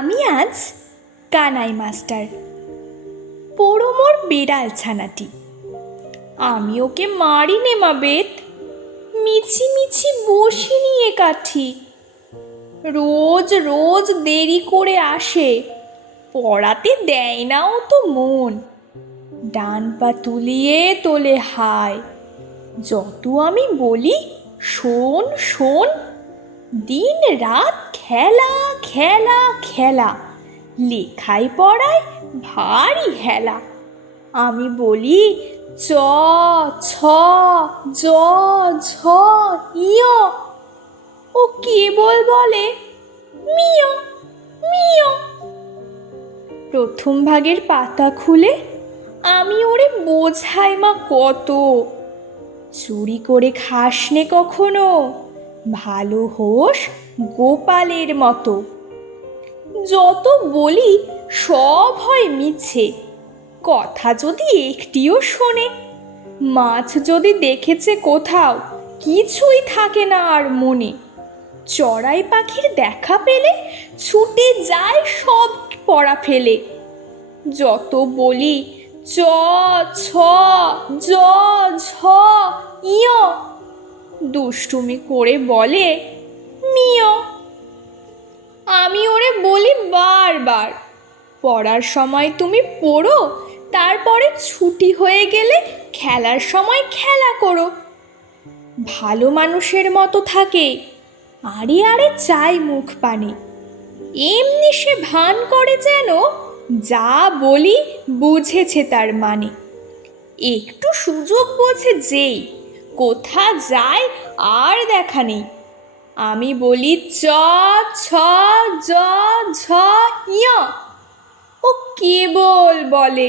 আমি আজ কানাই মাস্টার, পোড়ো মোর বেড়াল ছানাটি। আমি ওকে মারি নে মা বেত, মিছি মিছি বসি নিয়ে কাঠি। রোজ রোজ দেরি করে আসে, পড়াতে দেয় না ও তো মন। ডান পা তুলিয়ে তোলে হায়, যত আমি বলি শোন শোন। দিন রাত খেলা খেলা খেলা, লেখায় পড়ায় ভারী হেলা। আমি বলি চ ছ জ ঝ ইয়, ও কেবল বলে মিয় মিয়। প্রথম ভাগের পাতা খুলে আমি ওরে বোঝাই মা কত, চুরি করে খাস নে কখনো, ভালো হোস গোপালের মতো। যত বলি সব হয় মিছে, কথা যদি একটিও শোনে। মাছ যদি দেখেছে কোথাও, কিছুই থাকে না আর মনে। চড়াই পাখির দেখা পেলে ছুটে যায় সব পড়া ফেলে। যত বলি চ ছ জ ঝ ইয়, দুষ্টুমি করে বলে মিয়। আমি ওরে বলি বারবার, পড়ার সময় তুমি পড়ো, তারপরে ছুটি হয়ে গেলে খেলার সময় খেলা করো। ভালো মানুষের মতো থাকে, আরে আরে চাই মুখ পানে। এমনি সে ভান করে যেন যা বলি বুঝেছে তার মানে। একটু সুযোগ বোঝে যেই, কোথা যায় আর দেখা নেই। আমি বলি চ ছ জ ঝ ইয়, ও কেবল বলে